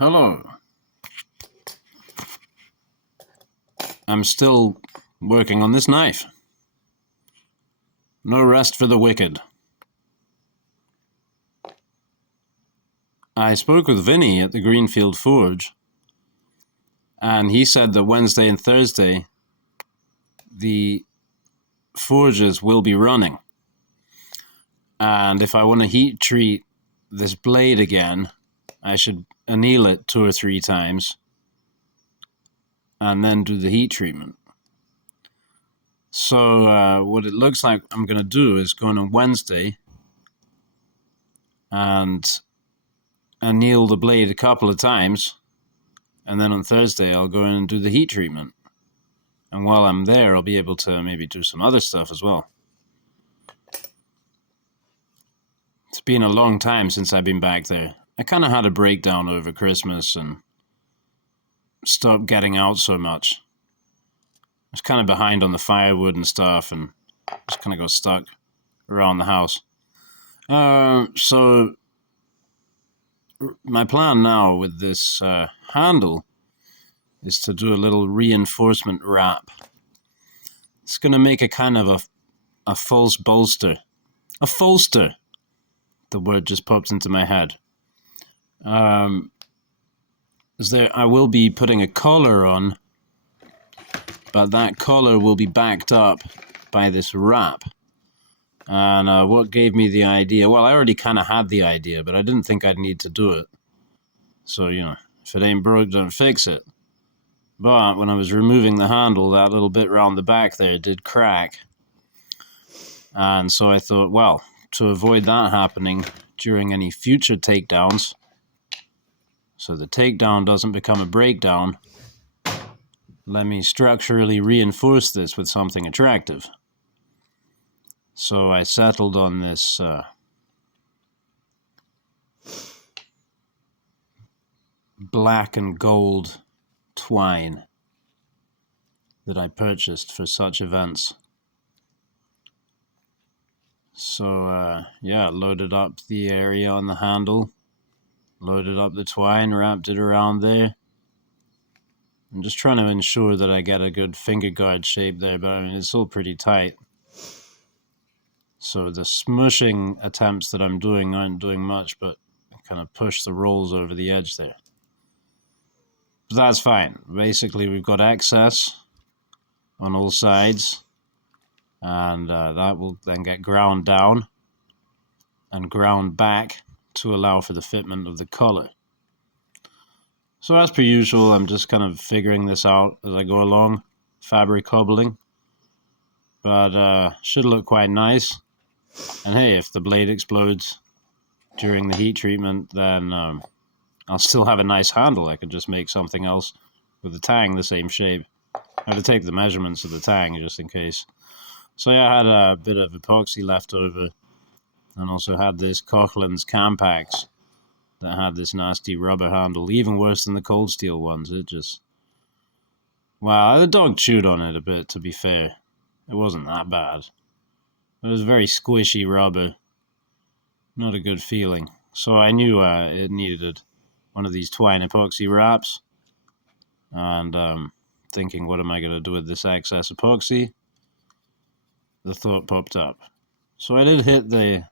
Hello. I'm still working on this knife. No rest for the wicked. I spoke with Vinny at the Greenfield Forge, and he said that Wednesday and Thursday the forges will be running. And if I want to heat treat this blade again, I should anneal it 2 or 3 times and then do the heat treatment. So what it looks like I'm going to do is go on Wednesday and anneal the blade a couple of times, and then on Thursday I'll go in and do the heat treatment. And while I'm there, I'll be able to maybe do some other stuff as well. It's been a long time since I've been back there. I kind of had a breakdown over Christmas and stopped getting out so much. I was kind of behind on the firewood and stuff, and just kind of got stuck around the house. So my plan now with this handle is to do a little reinforcement wrap. It's going to make a kind of a false bolster. A faulster. The word just popped into my head. I will be putting a collar on, but that collar will be backed up by this wrap. And what gave me the idea, well, I already kind of had the idea, but I didn't think I'd need to do it. So, if it ain't broke, don't fix it. But when I was removing the handle, that little bit around the back there did crack. And so I thought, well, to avoid that happening during any future takedowns, so the takedown doesn't become a breakdown, let me structurally reinforce this with something attractive. So I settled on this black and gold twine that I purchased for such events. So loaded up the area on the handle, loaded up the twine, wrapped it around there. I'm just trying to ensure that I get a good finger guard shape there, but I mean, it's all pretty tight. So the smushing attempts that I'm doing aren't doing much, but kind of push the rolls over the edge there. But that's fine. Basically, we've got excess on all sides, and that will then get ground down and ground back to allow for the fitment of the collar. So as per usual, I'm just kind of figuring this out as I go along, fabric cobbling, but should look quite nice. And hey, if the blade explodes during the heat treatment, then I'll still have a nice handle. I could just make something else with the tang the same shape. I had to take the measurements of the tang just in case. So yeah, I had a bit of epoxy left over, and also had this Cochlan's Campax that had this nasty rubber handle, even worse than the cold steel ones. It just... Wow, the dog chewed on it a bit, to be fair. It wasn't that bad. It was very squishy rubber. Not a good feeling. So I knew it needed one of these Twine epoxy wraps. And thinking, what am I going to do with this excess epoxy? The thought popped up. So I did hit the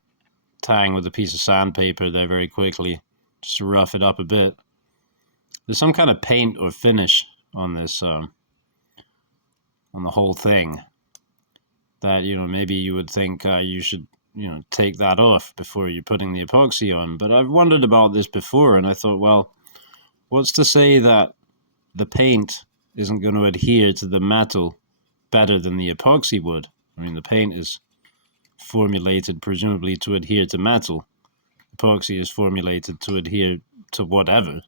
tang with a piece of sandpaper there very quickly, just to rough it up a bit. There's some kind of paint or finish on this, on the whole thing, that, maybe you would think you should, take that off before you're putting the epoxy on. But I've wondered about this before, and I thought, well, what's to say that the paint isn't going to adhere to the metal better than the epoxy would? I mean, the paint is formulated presumably to adhere to metal. Epoxy is formulated to adhere to whatever,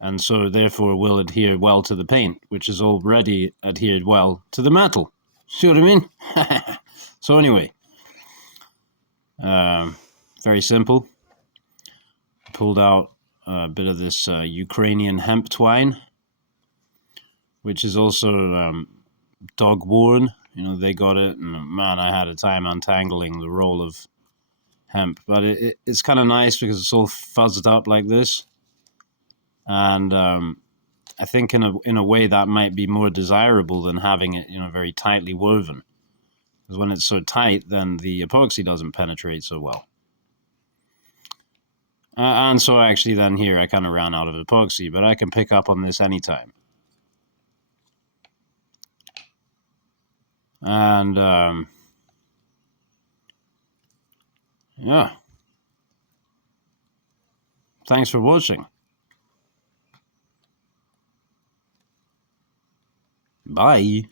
and so therefore will adhere well to the paint, which has already adhered well to the metal. See what I mean? So anyway, very simple. Pulled out a bit of this Ukrainian hemp twine, which is also dog worn. They got it, and man, I had a time untangling the roll of hemp. But it's kind of nice because it's all fuzzed up like this. And I think in a way that might be more desirable than having it, very tightly woven. Because when it's so tight, then the epoxy doesn't penetrate so well. And so actually then here I kind of ran out of epoxy, but I can pick up on this anytime. And yeah. Thanks for watching. Bye.